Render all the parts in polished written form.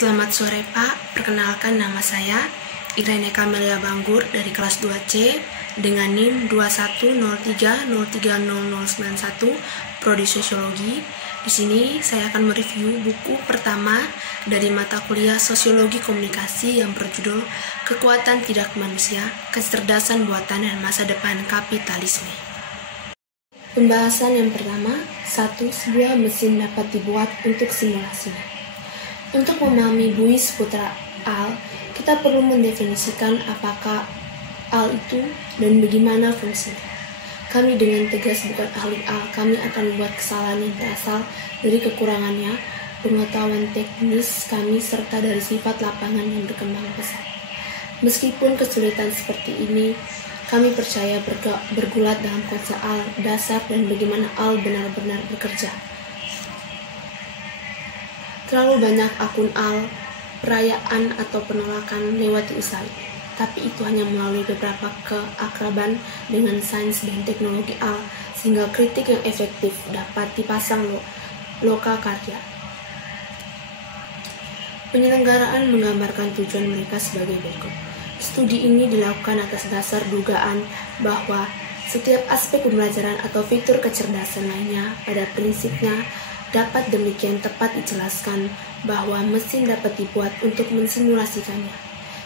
Selamat sore Pak, perkenalkan nama saya Irene Kamelia Banggur dari kelas 2C dengan NIM 2103030091 Prodi Sosiologi. Di sini saya akan mereview buku pertama dari mata kuliah Sosiologi Komunikasi yang berjudul Kekuatan Tidak Manusia, Kecerdasan Buatan dan Masa Depan Kapitalisme. Pembahasan yang pertama, sebuah mesin dapat dibuat untuk simulasi. Untuk memahami bui seputar AL, kita perlu mendefinisikan apakah AL itu dan bagaimana fungsinya. Kami dengan tegas bukan ahli AL, kami akan membuat kesalahan yang berasal dari kekurangannya, pengetahuan teknis kami, serta dari sifat lapangan yang berkembang pesat. Meskipun kesulitan seperti ini, kami percaya bergulat dalam konsep AL dasar dan bagaimana AL benar-benar bekerja. Terlalu banyak akun AL, perayaan atau penolakan lewati usaha ini. Tapi itu hanya melalui beberapa keakraban dengan sains dan teknologi AL, sehingga kritik yang efektif dapat dipasang loka karya. Penyelenggaraan menggambarkan tujuan mereka sebagai berikut. Studi ini dilakukan atas dasar dugaan bahwa setiap aspek pembelajaran atau fitur kecerdasan lainnya pada prinsipnya dapat demikian tepat dijelaskan bahwa mesin dapat dibuat untuk mensimulasikannya.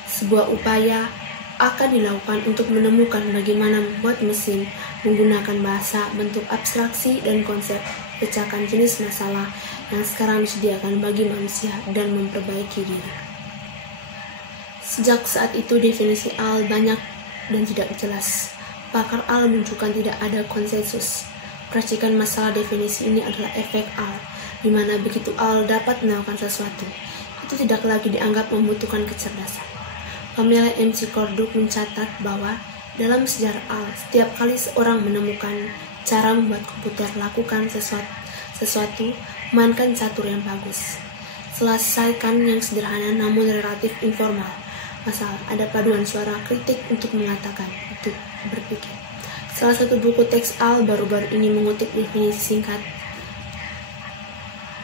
Sebuah upaya akan dilakukan untuk menemukan bagaimana membuat mesin menggunakan bahasa, bentuk abstraksi, dan konsep pecahkan jenis masalah yang sekarang disediakan bagi manusia dan memperbaiki diri. Sejak saat itu definisi AL banyak dan tidak jelas. Pakar AL menunjukkan tidak ada konsensus. Racikan masalah definisi ini adalah efek AL, di mana begitu AL dapat melakukan sesuatu, itu tidak lagi dianggap membutuhkan kecerdasan. Pamela MC Korduk mencatat bahwa dalam sejarah AL, setiap kali seorang menemukan cara membuat komputer lakukan sesuatu, mainkan catur yang bagus. Selesaikan yang sederhana namun relatif informal. Masalah ada paduan suara kritik untuk mengatakan, untuk berpikir. Salah satu buku teks AL baru-baru ini mengutip definisi singkat,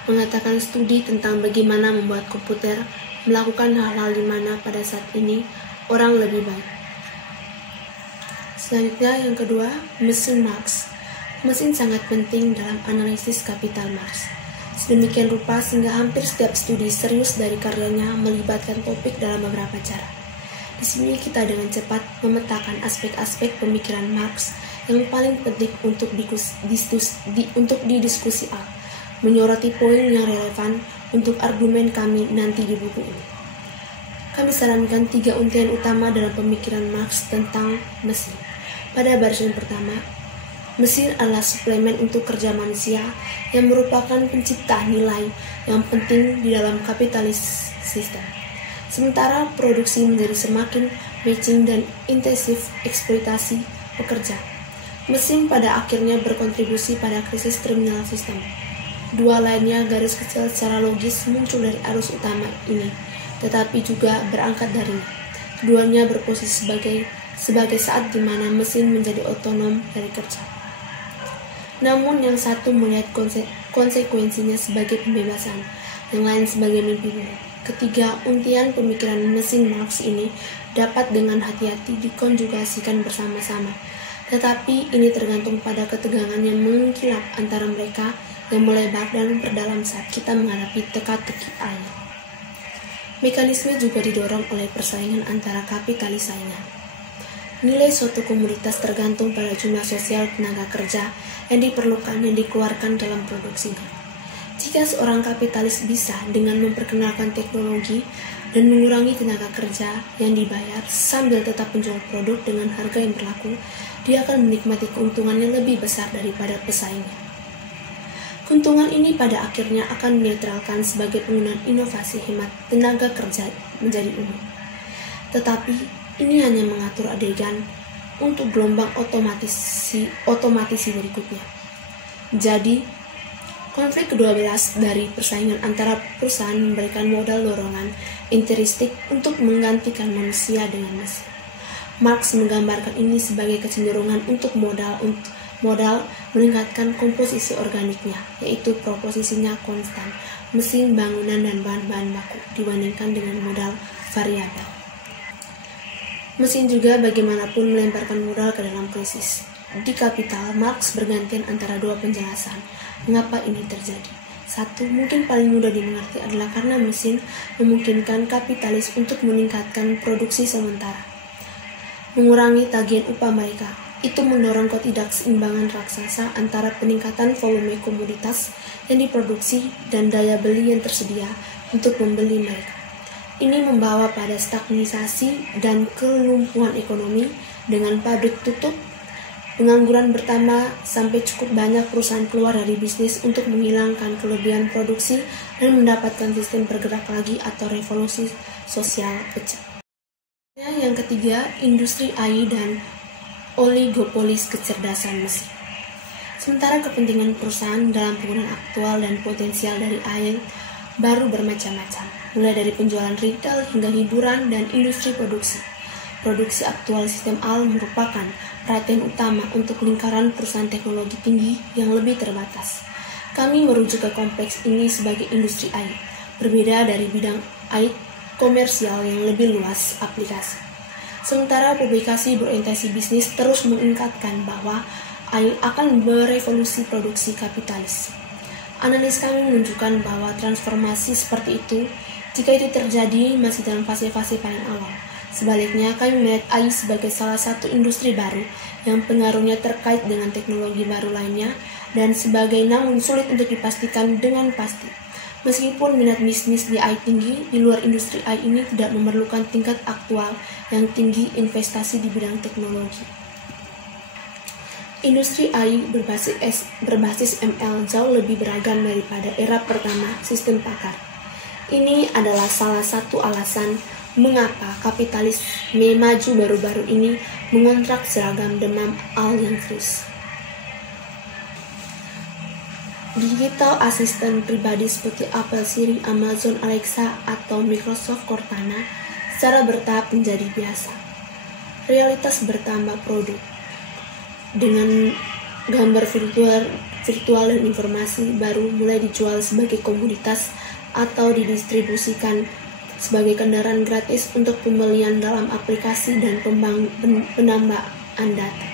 mengatakan studi tentang bagaimana membuat komputer melakukan hal-hal di mana pada saat ini orang lebih baik. Selanjutnya yang kedua, mesin Marx. Mesin sangat penting dalam analisis kapital Marx. Sedemikian rupa sehingga hampir setiap studi serius dari karyanya melibatkan topik dalam beberapa cara. Di sini kita dengan cepat memetakan aspek-aspek pemikiran Marx yang paling penting untuk didiskusi AL, menyoroti poin yang relevan untuk argumen kami nanti di buku ini. Kami sarankan 3 untian utama dalam pemikiran Marx tentang mesin. Pada barisan pertama, mesin adalah suplemen untuk kerja manusia yang merupakan pencipta nilai yang penting di dalam kapitalis sistem. Sementara produksi menjadi semakin matching dan intensif eksploitasi pekerja. Mesin pada akhirnya berkontribusi pada krisis terminal sistem. Dua lainnya garis kecil secara logis muncul dari arus utama ini, tetapi juga berangkat darinya. Keduanya berposisi sebagai saat di mana mesin menjadi otonom dari kerja. Namun yang satu melihat konsekuensinya sebagai pembebasan, yang lain sebagai mimpi buruk. Ketiga untian pemikiran mesin Marx ini dapat dengan hati-hati dikonjugasikan bersama-sama, tetapi ini tergantung pada ketegangan yang mengkilap antara mereka yang melebar dan memperdalam saat kita menghadapi teka-teki AL. Mekanisme juga didorong oleh persaingan antara kapitalis saingan. Nilai suatu komoditas tergantung pada jumlah sosial tenaga kerja yang diperlukan dan dikeluarkan dalam produksinya. Jika seorang kapitalis bisa dengan memperkenalkan teknologi dan mengurangi tenaga kerja yang dibayar sambil tetap menjual produk dengan harga yang berlaku, dia akan menikmati keuntungan yang lebih besar daripada pesaingnya. Keuntungan ini pada akhirnya akan menetralkan sebagai penggunaan inovasi hemat tenaga kerja menjadi umum. Tetapi ini hanya mengatur adegan untuk gelombang otomatisi berikutnya. Jadi, konflik ke-12 dari persaingan antara perusahaan memberikan modal dorongan intrinsik untuk menggantikan manusia dengan mesin. Marx menggambarkan ini sebagai kecenderungan untuk modal meningkatkan komposisi organiknya, yaitu proposisinya konstan, mesin, bangunan, dan bahan-bahan baku dibandingkan dengan modal variabel. Mesin juga bagaimanapun melemparkan modal ke dalam krisis. Di Kapital, Marx bergantian antara dua penjelasan mengapa ini terjadi. Satu, mungkin paling mudah dimengerti adalah karena mesin memungkinkan kapitalis untuk meningkatkan produksi sementara, mengurangi tagihan upah mereka. Itu mendorong ketidakseimbangan raksasa antara peningkatan volume komoditas yang diproduksi dan daya beli yang tersedia untuk membeli mereka. Ini membawa pada stagnisasi dan kelumpuhan ekonomi dengan pabrik tutup, pengangguran bertambah sampai cukup banyak perusahaan keluar dari bisnis untuk menghilangkan kelebihan produksi dan mendapatkan sistem bergerak lagi atau revolusi sosial pecah. Yang ketiga, industri AI dan oligopolis kecerdasan mesin. Sementara kepentingan perusahaan dalam penggunaan aktual dan potensial dari AI baru bermacam-macam, mulai dari penjualan retail hingga hiburan dan industri produksi. Produksi aktual sistem AI merupakan perhatian utama untuk lingkaran perusahaan teknologi tinggi yang lebih terbatas. Kami merujuk ke kompleks ini sebagai industri AI, berbeda dari bidang AI komersial yang lebih luas aplikasi. Sementara publikasi berorientasi bisnis terus mengingkatkan bahwa AI akan berevolusi produksi kapitalis. Analis kami menunjukkan bahwa transformasi seperti itu, jika itu terjadi, masih dalam fase-fase paling awal. Sebaliknya, kami melihat AI sebagai salah satu industri baru yang pengaruhnya terkait dengan teknologi baru lainnya dan sebagai namun sulit untuk dipastikan dengan pasti. Meskipun minat bisnis di AI tinggi, di luar industri AI ini tidak memerlukan tingkat aktual yang tinggi investasi di bidang teknologi. Industri AI berbasis ML jauh lebih beragam daripada era pertama sistem pakar. Ini adalah salah satu alasan mengapa kapitalisme maju baru-baru ini mengontrak seragam demam AI yang terus. Digital asisten pribadi seperti Apple Siri, Amazon Alexa, atau Microsoft Cortana secara bertahap menjadi biasa. Realitas bertambah produk dengan gambar virtual dan informasi baru mulai dijual sebagai komoditas atau didistribusikan sebagai kendaraan gratis untuk pembelian dalam aplikasi dan penambahan data.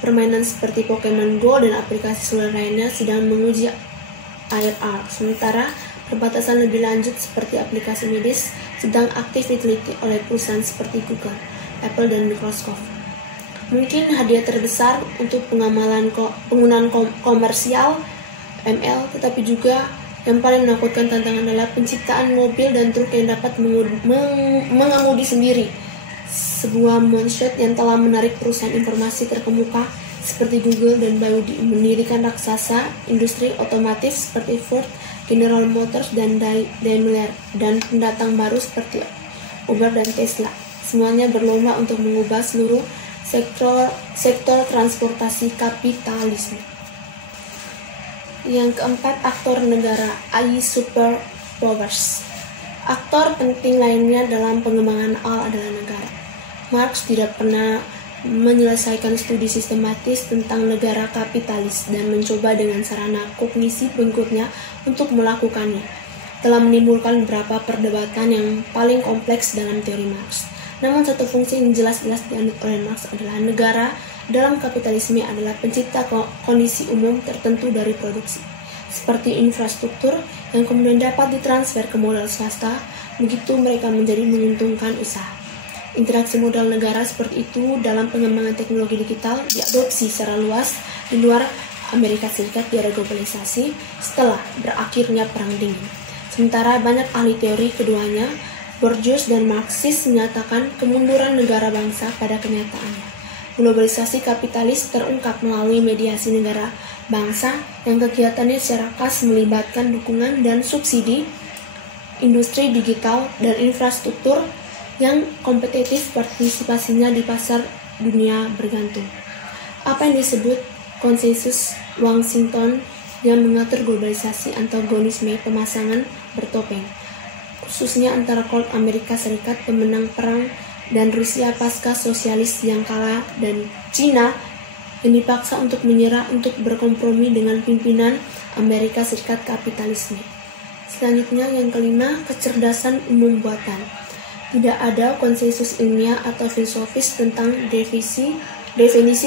Permainan seperti Pokemon Go dan aplikasi seluler lainnya sedang menguji IRR, sementara perbatasan lebih lanjut seperti aplikasi medis sedang aktif diteliti oleh perusahaan seperti Google, Apple, dan Microsoft. Mungkin hadiah terbesar untuk penggunaan komersial ML, tetapi juga yang paling menakutkan tantangan adalah penciptaan mobil dan truk yang dapat mengemudi sendiri. Sebuah moonshot yang telah menarik perusahaan informasi terkemuka seperti Google dan baru mendirikan raksasa industri otomotif seperti Ford, General Motors, dan Daimler, dan pendatang baru seperti Uber dan Tesla. Semuanya berlomba untuk mengubah seluruh sektor transportasi kapitalisme. Yang keempat, aktor negara, AI superpowers. Aktor penting lainnya dalam pengembangan AI adalah negara. Marx tidak pernah menyelesaikan studi sistematis tentang negara kapitalis dan mencoba dengan sarana kognisi berikutnya untuk melakukannya. Telah menimbulkan beberapa perdebatan yang paling kompleks dalam teori Marx. Namun satu fungsi yang jelas-jelas dianut oleh Marx adalah negara dalam kapitalisme adalah pencipta kondisi umum tertentu dari produksi, seperti infrastruktur yang kemudian dapat ditransfer ke modal swasta, begitu mereka menjadi menguntungkan usaha. Interaksi modal negara seperti itu dalam pengembangan teknologi digital diadopsi secara luas di luar Amerika Serikat di era globalisasi setelah berakhirnya Perang Dingin. Sementara banyak ahli teori keduanya, Bourdieu dan Marxis, menyatakan kemunduran negara bangsa pada kenyataannya. Globalisasi kapitalis terungkap melalui mediasi negara bangsa yang kegiatannya secara khas melibatkan dukungan dan subsidi industri digital dan infrastruktur yang kompetitif partisipasinya di pasar dunia bergantung. Apa yang disebut konsensus Washington yang mengatur globalisasi antagonisme pemasangan bertopeng, khususnya antara Cold Amerika Serikat pemenang perang dan Rusia pasca sosialis yang kalah dan Cina yang dipaksa untuk menyerah untuk berkompromi dengan pimpinan Amerika Serikat kapitalisme. Selanjutnya yang kelima, kecerdasan umum buatan. Tidak ada konsensus ilmiah atau filosofis tentang definisi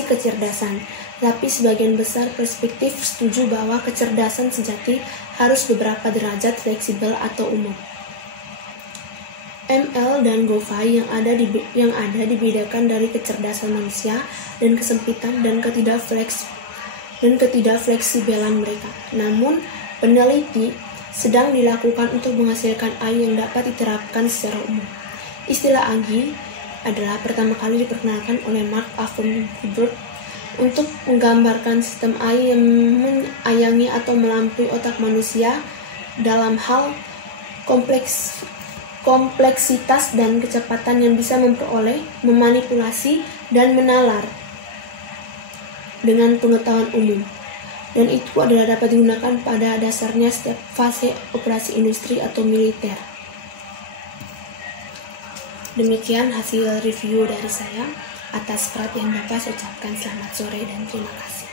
kecerdasan, tapi sebagian besar perspektif setuju bahwa kecerdasan sejati harus beberapa derajat fleksibel atau umum. ML dan Goffey yang ada dibedakan dari kecerdasan manusia dan kesempitan dan ketidakfleksibelan mereka. Namun, peneliti sedang dilakukan untuk menghasilkan AI yang dapat diterapkan secara umum. Istilah AI adalah pertama kali diperkenalkan oleh Mark Ahrenberg untuk menggambarkan sistem AI yang menyayangi atau melampaui otak manusia dalam hal kompleksitas dan kecepatan yang bisa memperoleh, memanipulasi, dan menalar dengan pengetahuan umum. Dan itu adalah dapat digunakan pada dasarnya setiap fase operasi industri atau militer. Demikian hasil review dari saya. Atas perhatian Bapak, saya ucapkan selamat sore dan terima kasih.